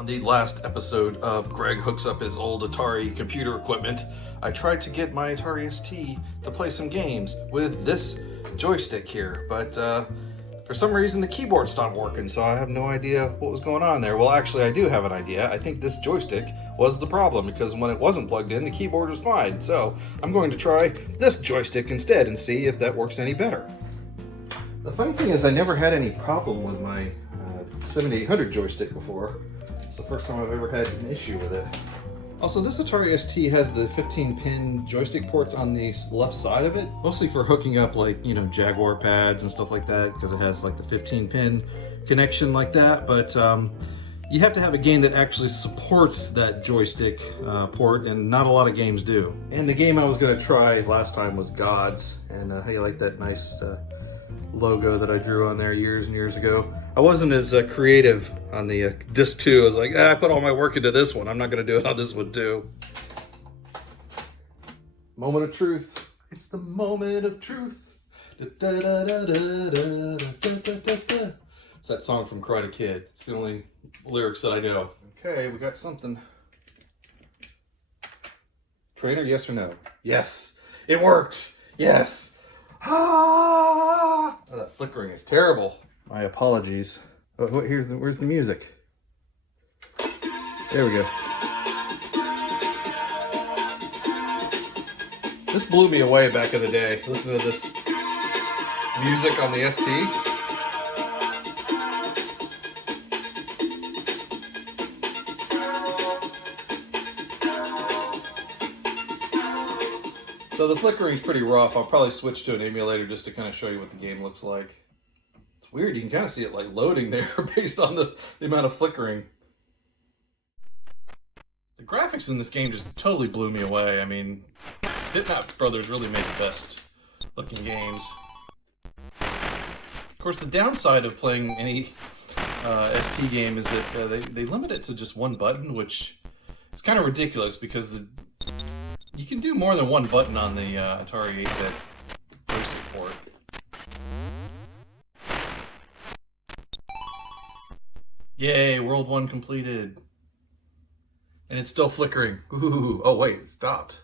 On the last episode of Greg Hooks Up His Old Atari computer equipment, I tried to get my Atari ST to play some games with this joystick here, but for some reason the keyboard stopped working, so I have no idea what was going on there. Well, actually I do have an idea. I think this joystick was the problem, because when it wasn't plugged in, the keyboard was fine. So I'm going to try this joystick instead and see if that works any better. The funny thing is I never had any problem with my 7800 joystick before. It's the first time I've ever had an issue with it. Also, this Atari ST has the 15-pin joystick ports on the left side of it, mostly for hooking up, like, you know, Jaguar pads and stuff like that, because it has like the 15-pin connection like that. But you have to have a game that actually supports that joystick port, and not a lot of games do. And the game I was going to try last time was Gods, and how you like that nice logo that I drew on there years and years ago. I wasn't as creative on the disc 2. I was like, I put all my work into this one. I'm not going to do it on this one too. Moment of truth. It's the moment of truth. It's that song from Karate Kid. It's the only lyrics that I know. Okay, we got something. Trainer, yes or no? Yes. It worked. Yes. Ah! Oh, that flickering is terrible. My apologies. Oh, where's the music? There we go. This blew me away back in the day. Listen to this music on the ST. So the flickering is pretty rough. I'll probably switch to an emulator just to kind of show you what the game looks like. It's weird, you can kind of see it like loading there based on the amount of flickering. The graphics in this game just totally blew me away. I mean, Bitmap Brothers really made the best looking games. Of course, the downside of playing any ST game is that they limit it to just one button, which is kind of ridiculous because you can do more than one button on the Atari 8-bit joystick port. Yay, World 1 completed. And it's still flickering. Ooh, oh wait, it stopped.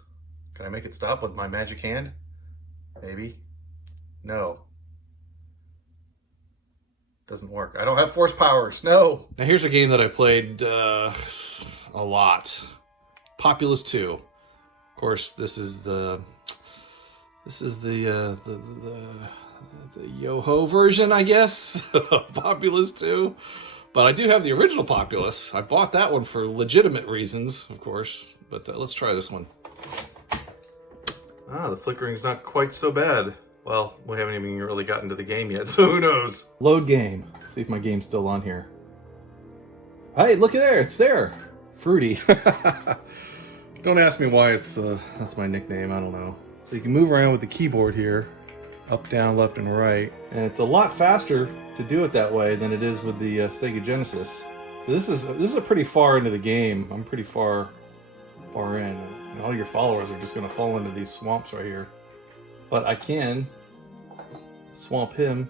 Can I make it stop with my magic hand? Maybe. No. Doesn't work. I don't have force powers. No! Now here's a game that I played a lot. Populous 2. Of course, this is the Yoho version, I guess, of Populous 2. But I do have the original Populous. I bought that one for legitimate reasons, of course. But let's try this one. Ah, the flickering's not quite so bad. Well, we haven't even really gotten to the game yet, so who knows? Load game. See if my game's still on here. Hey, look at there, it's there. Fruity. Don't ask me why that's my nickname, I don't know. So you can move around with the keyboard here, up, down, left, and right. And it's a lot faster to do it that way than it is with the Sega Genesis. So this is a pretty far into the game. I'm pretty far in. And all your followers are just going to fall into these swamps right here. But I can swamp him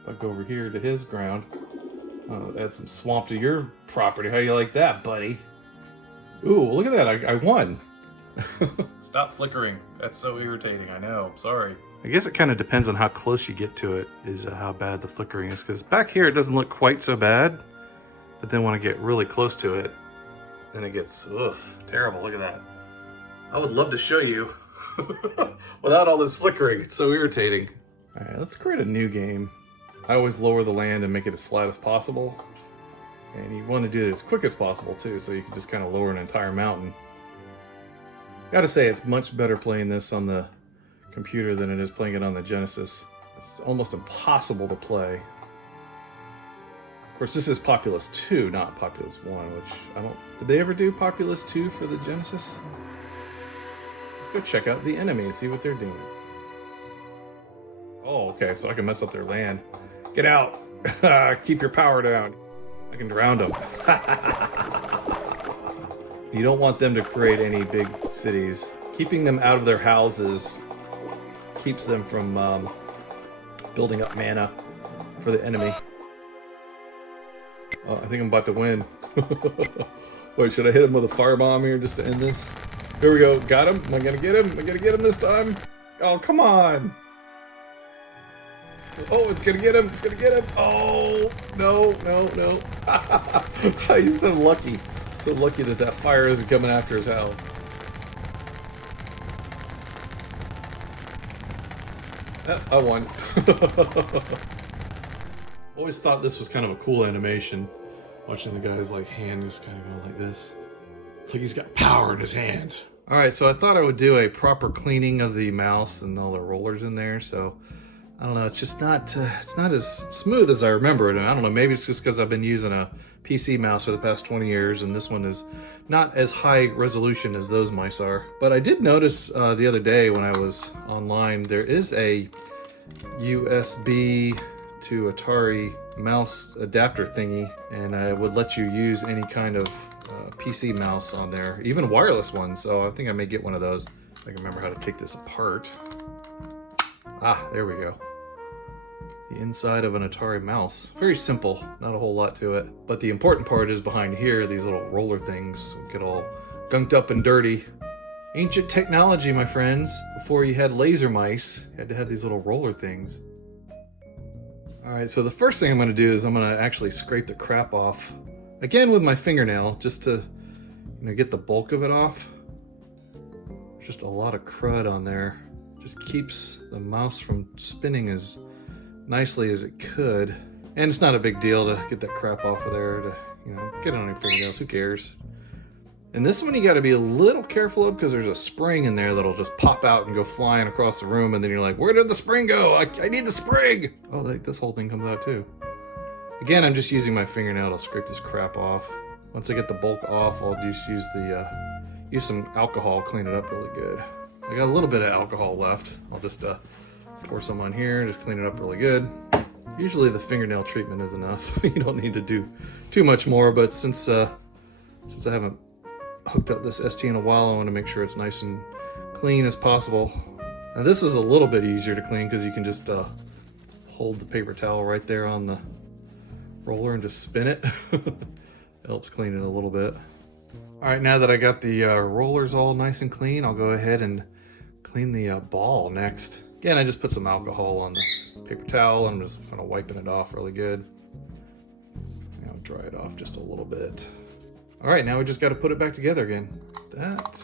if I go over here to his ground. Add some swamp to your property. How you like that, buddy? Ooh, look at that, I won. Stop flickering. That's so irritating, I know. Sorry. I guess it kind of depends on how close you get to it, is how bad the flickering is. Because back here it doesn't look quite so bad. But then when I get really close to it, then it gets, terrible. Look at that. I would love to show you without all this flickering. It's so irritating. Alright, let's create a new game. I always lower the land and make it as flat as possible. And you want to do it as quick as possible too, so you can just kind of lower an entire mountain. Gotta say, it's much better playing this on the computer than it is playing it on the Genesis. It's almost impossible to play. Of course, this is Populous 2, not Populous 1, which I don't... Did they ever do Populous 2 for the Genesis? Let's go check out the enemy and see what they're doing. Oh, okay, so I can mess up their land. Get out! Keep your power down. I can drown them. You don't want them to create any big cities. Keeping them out of their houses keeps them from building up mana for the enemy. Oh, I think I'm about to win. Wait, should I hit him with a firebomb here just to end this? Here we go. Got him. Am I gonna get him? Am I gonna get him this time? Oh, come on. Oh, it's gonna get him. It's gonna get him. Oh, no, no, no. He's so lucky. So lucky that that fire isn't coming after his house. I won. Always thought this was kind of a cool animation. Watching the guy's like hand just kind of go like this. It's like he's got power in his hand. Alright, so I thought I would do a proper cleaning of the mouse and all the rollers in there, so I don't know, it's just not as smooth as I remember it. And I don't know, maybe it's just because I've been using a PC mouse for the past 20 years and this one is not as high resolution as those mice are. But I did notice the other day when I was online, there is a USB to Atari mouse adapter thingy, and I would let you use any kind of PC mouse on there, even wireless ones, so I think I may get one of those. I can remember how to take this apart. Ah, there we go. The inside of an Atari mouse. Very simple, not a whole lot to it. But the important part is behind here, these little roller things get all gunked up and dirty. Ancient technology, my friends. Before you had laser mice, you had to have these little roller things. Alright, so the first thing I'm going to do is I'm going to actually scrape the crap off. Again with my fingernail, just to get the bulk of it off. Just a lot of crud on there. Just keeps the mouse from spinning as nicely as it could. And it's not a big deal to get that crap off of there, to get it on your fingernails, who cares. And this one you got to be a little careful of because there's a spring in there that'll just pop out and go flying across the room, and then you're like, where did the spring go? I need the spring! Oh, this whole thing comes out too. Again, I'm just using my fingernail to scrape this crap off. Once I get the bulk off, I'll just use some alcohol, clean it up really good. I got a little bit of alcohol left. I'll just pour some on here, just clean it up really good. Usually the fingernail treatment is enough. You don't need to do too much more, but since I haven't hooked up this ST in a while, I want to make sure it's nice and clean as possible. Now this is a little bit easier to clean because you can just hold the paper towel right there on the roller and just spin it. It helps clean it a little bit. Alright, now that I got the rollers all nice and clean, I'll go ahead and clean the ball next. Again, I just put some alcohol on this paper towel. I'm just kind of wiping it off really good. I'll dry it off just a little bit. Alright, now we just got to put it back together again. That,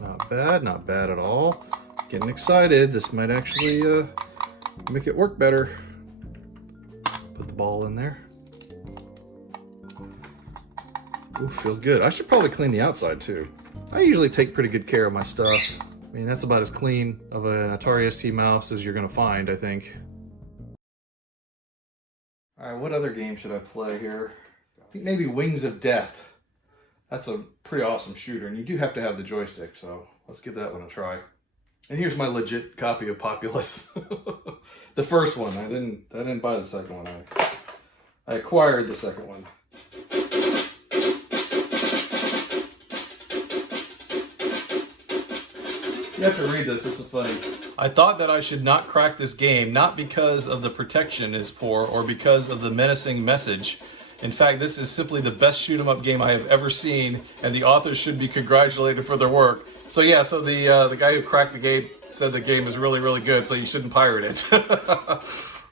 not bad at all. Getting excited, this might actually make it work better. Put the ball in there. Ooh, feels good. I should probably clean the outside too. I usually take pretty good care of my stuff. I mean, that's about as clean of an Atari ST mouse as you're gonna find, I think. Alright, what other game should I play here? I think maybe Wings of Death. That's a pretty awesome shooter, and you do have to have the joystick, so let's give that one a try. And here's my legit copy of Populous. The first one. I didn't buy the second one. I acquired the second one. You have to read this is funny. I thought that I should not crack this game, not because of the protection is poor or because of the menacing message. In fact, this is simply the best shoot-'em-up game I have ever seen, and the authors should be congratulated for their work. So yeah, so the guy who cracked the game said the game is really, really good, so you shouldn't pirate it.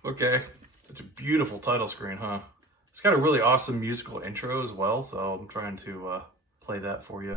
Okay, such a beautiful title screen, huh? It's got a really awesome musical intro as well, so I'm trying to play that for you.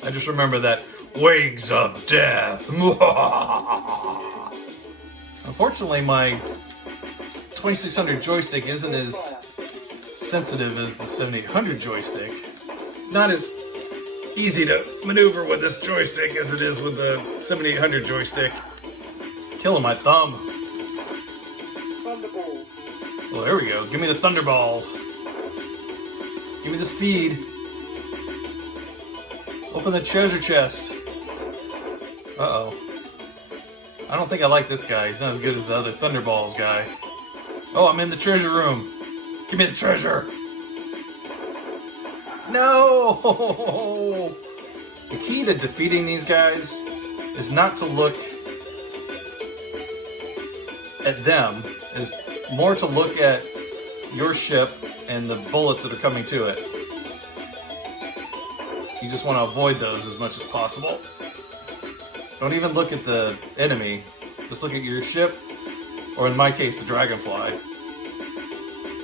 I just remember that Wings of Death. Unfortunately, my 2600 joystick isn't as sensitive as the 7800 joystick. It's not as easy to maneuver with this joystick as it is with the 7800 joystick. It's killing my thumb. Thunderball. Well, there we go. Give me the Thunderballs. Give me the speed. Open the treasure chest. Uh-oh. I don't think I like this guy. He's not as good as the other Thunderballs guy. Oh, I'm in the treasure room. Give me the treasure. No! The key to defeating these guys is not to look at them, is more to look at your ship and the bullets that are coming to it. You just want to avoid those as much as possible. Don't even look at the enemy. Just look at your ship, or in my case, the dragonfly.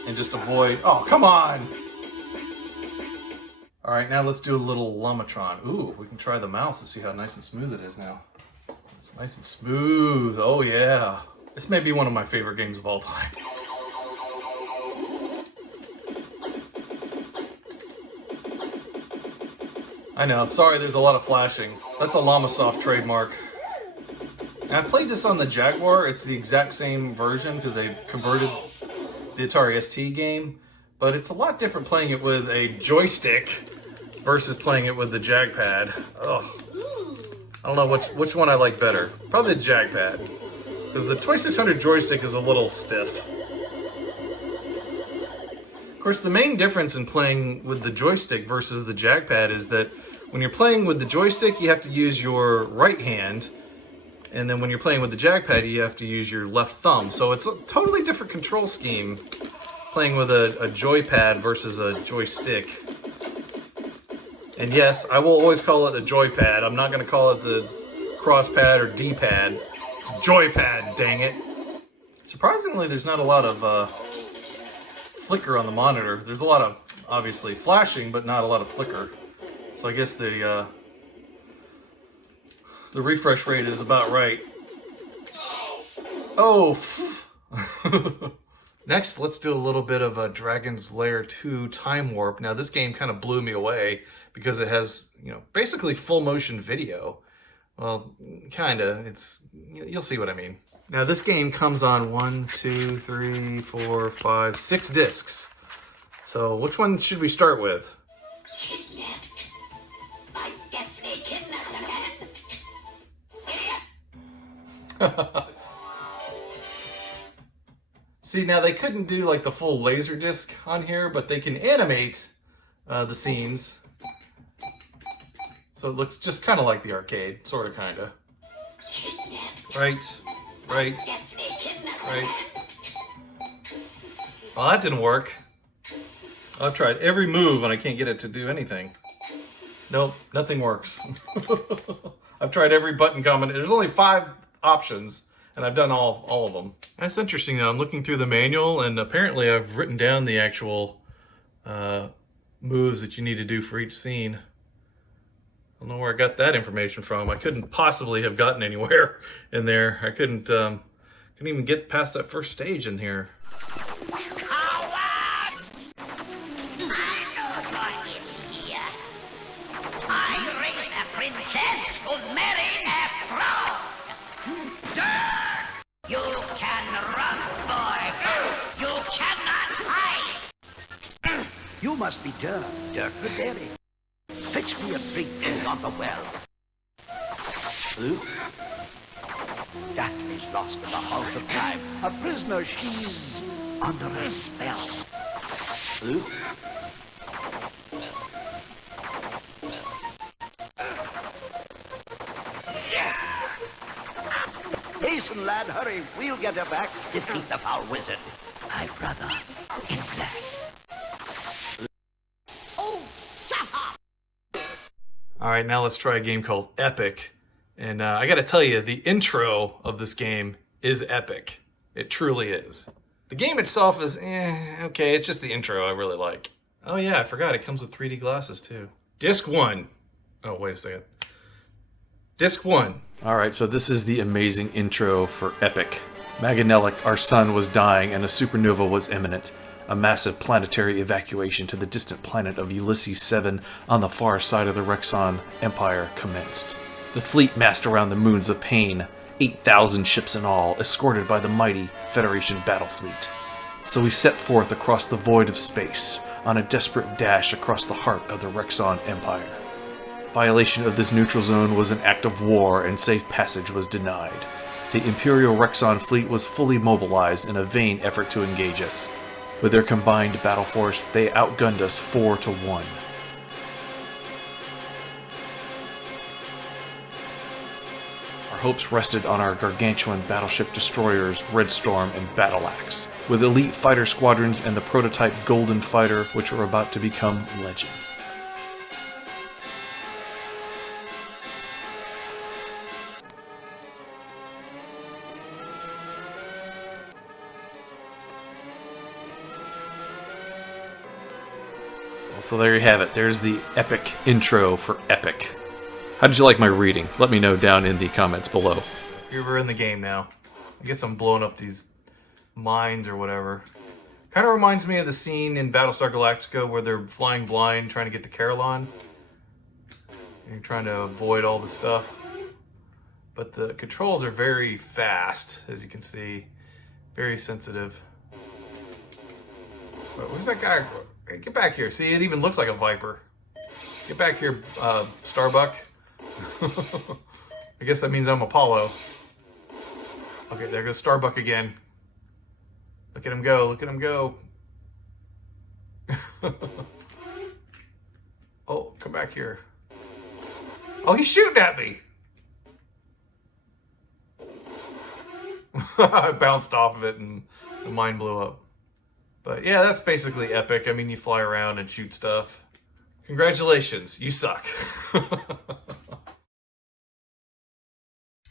And just avoid... Oh, come on! Alright, now let's do a little Lamatron. Ooh, we can try the mouse to see how nice and smooth it is now. It's nice and smooth. Oh, yeah. This may be one of my favorite games of all time. I know, I'm sorry there's a lot of flashing. That's a Llamasoft trademark. And I played this on the Jaguar. It's the exact same version because they converted the Atari ST game. But it's a lot different playing it with a joystick versus playing it with the Jagpad. Ugh. I don't know which one I like better. Probably the Jagpad. Because the 2600 joystick is a little stiff. Of course, the main difference in playing with the joystick versus the Jagpad is that when you're playing with the joystick, you have to use your right hand. And then when you're playing with the Jagpad, you have to use your left thumb. So it's a totally different control scheme playing with a joypad versus a joystick. And yes, I will always call it a joypad. I'm not going to call it the crosspad or D-pad. It's a joypad, dang it. Surprisingly, there's not a lot of flicker on the monitor. There's a lot of, obviously, flashing, but not a lot of flicker. So I guess the refresh rate is about right. Oh! Next, let's do a little bit of a Dragon's Lair 2 Time Warp. Now, this game kind of blew me away because it has, you know, basically full motion video. Well, kinda. You'll see what I mean. Now, this game comes on 1, 2, 3, 4, 5, 6 discs. So, which one should we start with? See, now they couldn't do like the full laser disc on here, but they can animate the scenes. So it looks just kind of like the arcade, sort of, kind of. Right. Well, that didn't work. I've tried every move and I can't get it to do anything. Nope, nothing works. I've tried every button combination. There's only 5 options, and I've done all of them. That's interesting though. I'm looking through the manual, and apparently I've written down the actual moves that you need to do for each scene. I don't know where I got that information from. I couldn't possibly have gotten anywhere in there. I couldn't even get past that first stage in here. You must be Dirk the Berry. Fetch me a drink on the well. Who? Daphne's lost in the halls of time. A prisoner, she's under a spell. Who? Hasten, lad, hurry. We'll get her back. Defeat the foul wizard. My brother in black. Alright, now let's try a game called Epic. And I gotta tell you, the intro of this game is epic. It truly is. The game itself is, okay, it's just the intro I really like. Oh yeah, I forgot, it comes with 3D glasses too. Disc 1. Oh, wait a second. Disc 1. Alright, so this is the amazing intro for Epic. Maganelic, our sun, was dying and a supernova was imminent. A massive planetary evacuation to the distant planet of Ulysses 7 on the far side of the Rexon Empire commenced. The fleet massed around the moons of Pain, 8,000 ships in all, escorted by the mighty Federation battle fleet. So we set forth across the void of space, on a desperate dash across the heart of the Rexon Empire. Violation of this neutral zone was an act of war and safe passage was denied. The Imperial Rexon fleet was fully mobilized in a vain effort to engage us. With their combined battle force, they outgunned us 4-1. Our hopes rested on our gargantuan battleship destroyers Red Storm and Battle Axe, with elite fighter squadrons and the prototype Golden Fighter, which were about to become legend. So there you have it. There's the epic intro for Epic. How did you like my reading? Let me know down in the comments below. Here we're in the game now. I guess I'm blowing up these mines or whatever. Kind of reminds me of the scene in Battlestar Galactica where they're flying blind trying to get to Carillon. And you're trying to avoid all the stuff. But the controls are very fast, as you can see. Very sensitive. But where's that guy? Hey, get back here. See, it even looks like a Viper. Get back here, Starbuck. I guess that means I'm Apollo. Okay, there goes Starbuck again. Look at him go. Look at him go. Oh, come back here. Oh, he's shooting at me. I bounced off of it and the mine blew up. But yeah, that's basically Epic. I mean, you fly around and shoot stuff. Congratulations, you suck.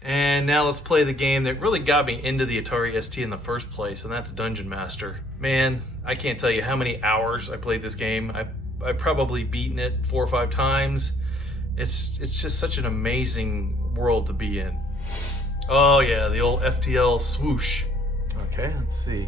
And now let's play the game that really got me into the Atari ST in the first place, and that's Dungeon Master. Man, I can't tell you how many hours I played this game. I've probably beaten it 4 or 5 times. It's just such an amazing world to be in. Oh yeah, the old FTL swoosh. Okay, let's see.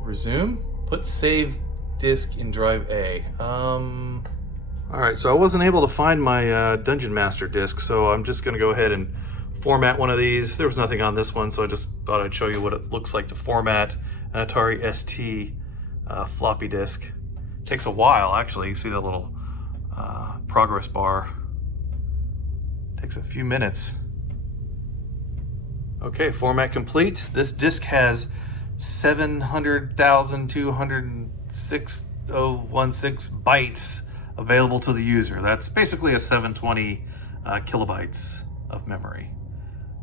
Resume. Put save disk in drive A. Alright, so I wasn't able to find my Dungeon Master disk, so I'm just going to go ahead and format one of these. There was nothing on this one, so I just thought I'd show you what it looks like to format an Atari ST floppy disk. It takes a while, actually. You see the little progress bar. It takes a few minutes. Okay, format complete. This disk has 700,206.016 bytes available to the user. That's basically a 720 kilobytes of memory,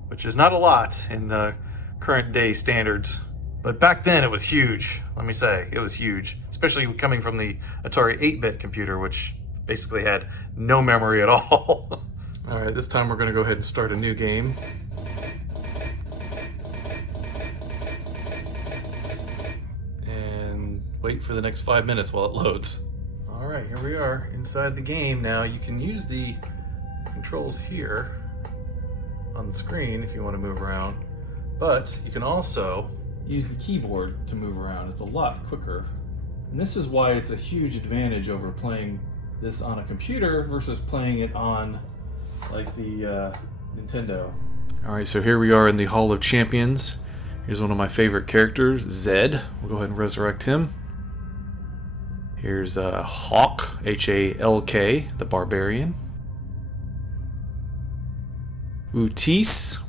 which is not a lot in the current day standards. But back then it was huge, let me say. It was huge, especially coming from the Atari 8-bit computer, which basically had no memory at all. All right, this time we're going to go ahead and start a new game. Wait for the next 5 minutes while it loads. All right, here we are inside the game. Now you can use the controls here on the screen if you want to move around, but you can also use the keyboard to move around. It's a lot quicker. And this is why it's a huge advantage over playing this on a computer versus playing it on like the Nintendo. All right, so here we are in the Hall of Champions. Here's one of my favorite characters, Zed. We'll go ahead and resurrect him. Here's Hawk, H-A-L-K, the Barbarian. Wutis,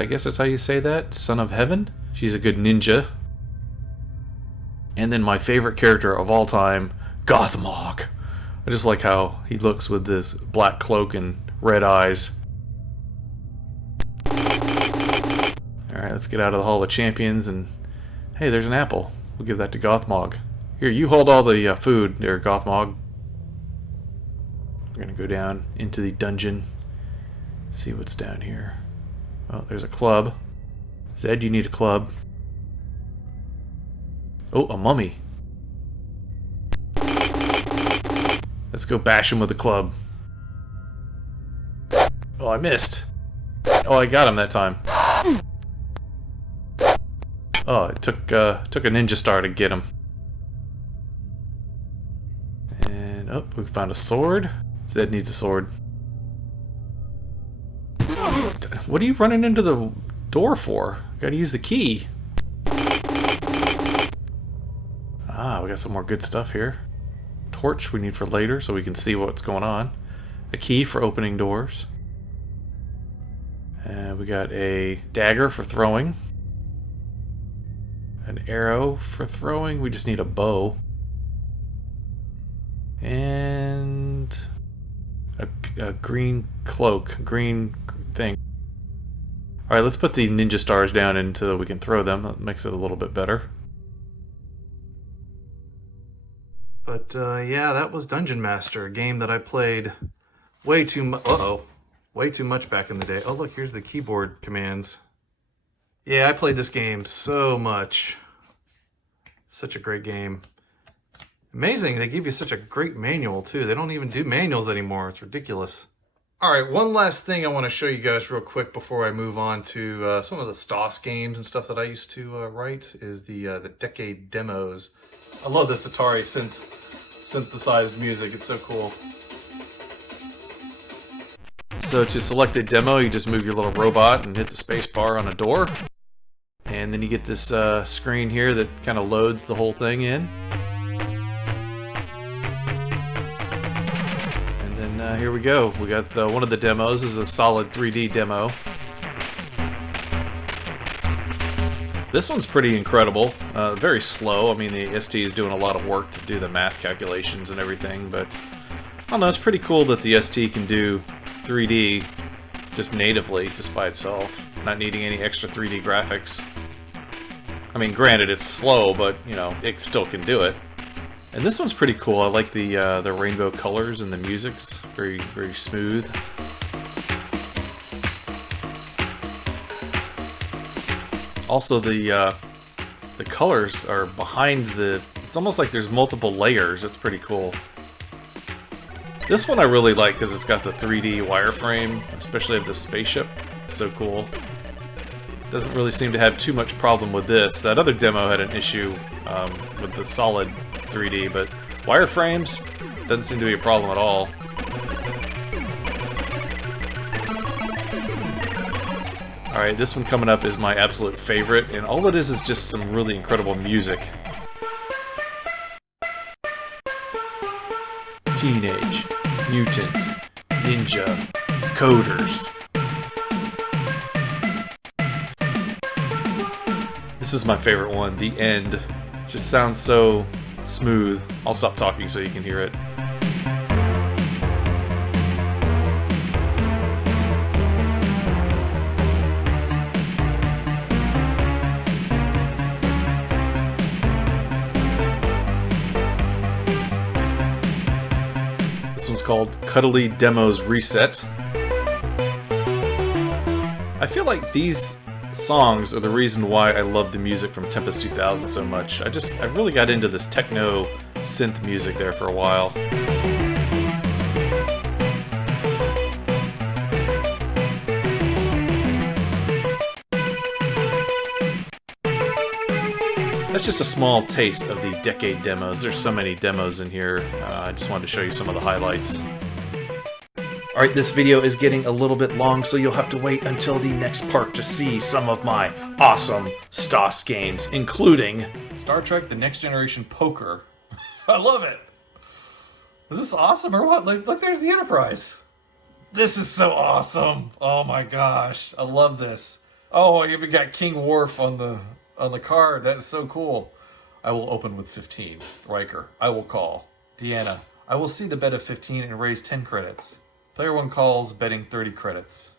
I guess that's how you say that, Son of Heaven. She's a good ninja. And then my favorite character of all time, Gothmog. I just like how he looks with this black cloak and red eyes. Alright, let's get out of the Hall of Champions and... Hey, there's an apple. We'll give that to Gothmog. Here, you hold all the food there, Gothmog. We're gonna go down into the dungeon. See what's down here. Oh, there's a club. Zed, you need a club. Oh, a mummy. Let's go bash him with a club. Oh, I missed. Oh, I got him that time. Oh, it took a ninja star to get him. And, oh, we found a sword. Zed needs a sword. What are you running into the door for? Gotta use the key. Ah, we got some more good stuff here. Torch we need for later so we can see what's going on. a key for opening doors. We got a dagger for throwing. An arrow for throwing. We just need a bow. And a green cloak. Green thing. Alright, let's put the ninja stars down until we can throw them. That makes it a little bit better. But yeah, that was Dungeon Master, a game that I played way too much. Way too much back in the day. Oh, look, here's the keyboard commands. Yeah, I played this game so much. Such a great game. Amazing, they give you such a great manual, too. They don't even do manuals anymore. It's ridiculous. All right, one last thing I want to show you guys real quick before I move on to some of the STOS games and stuff that I used to write is the Decade demos. I love this Atari synthesized music. It's so cool. So to select a demo, you just move your little robot and hit the space bar on a door. And then you get this screen here that kind of loads the whole thing in. And then here we go. We got one of the demos is a solid 3D demo. This one's pretty incredible. Very slow. I mean, the ST is doing a lot of work to do the math calculations and everything, but I don't know, it's pretty cool that the ST can do 3D just natively, just by itself, not needing any extra 3D graphics. I mean, granted, it's slow, but, you know, it still can do it. And this one's pretty cool. I like the rainbow colors and the music's very, very smooth. Also, the colors are behind the... It's almost like there's multiple layers. It's pretty cool. This one I really like because it's got the 3D wireframe, especially of the spaceship. It's so cool. Doesn't really seem to have too much problem with this. That other demo had an issue with the solid 3D, but wireframes doesn't seem to be a problem at all. Alright, this one coming up is my absolute favorite, and all it is just some really incredible music. Teenage Mutant Ninja Coders. This is my favorite one, the end. It just sounds so smooth. I'll stop talking so you can hear it. This one's called Cuddly Demos Reset. I feel like these songs are the reason why I love the music from Tempest 2000 so much. I really got into this techno synth music there for a while. That's just a small taste of the Decade demos. There's so many demos in here. I just wanted to show you some of the highlights. Alright, this video is getting a little bit long, so you'll have to wait until the next part to see some of my awesome STOS games, including Star Trek: The Next Generation Poker. I love it! Is this awesome or what? Look, there's the Enterprise. This is so awesome! Oh my gosh, I love this. Oh, I even got King Worf on the card. That is so cool. I will open with 15. Riker. I will call. Deanna. I will see the bet of 15 and raise 10 credits. Player 1 calls, betting 30 credits.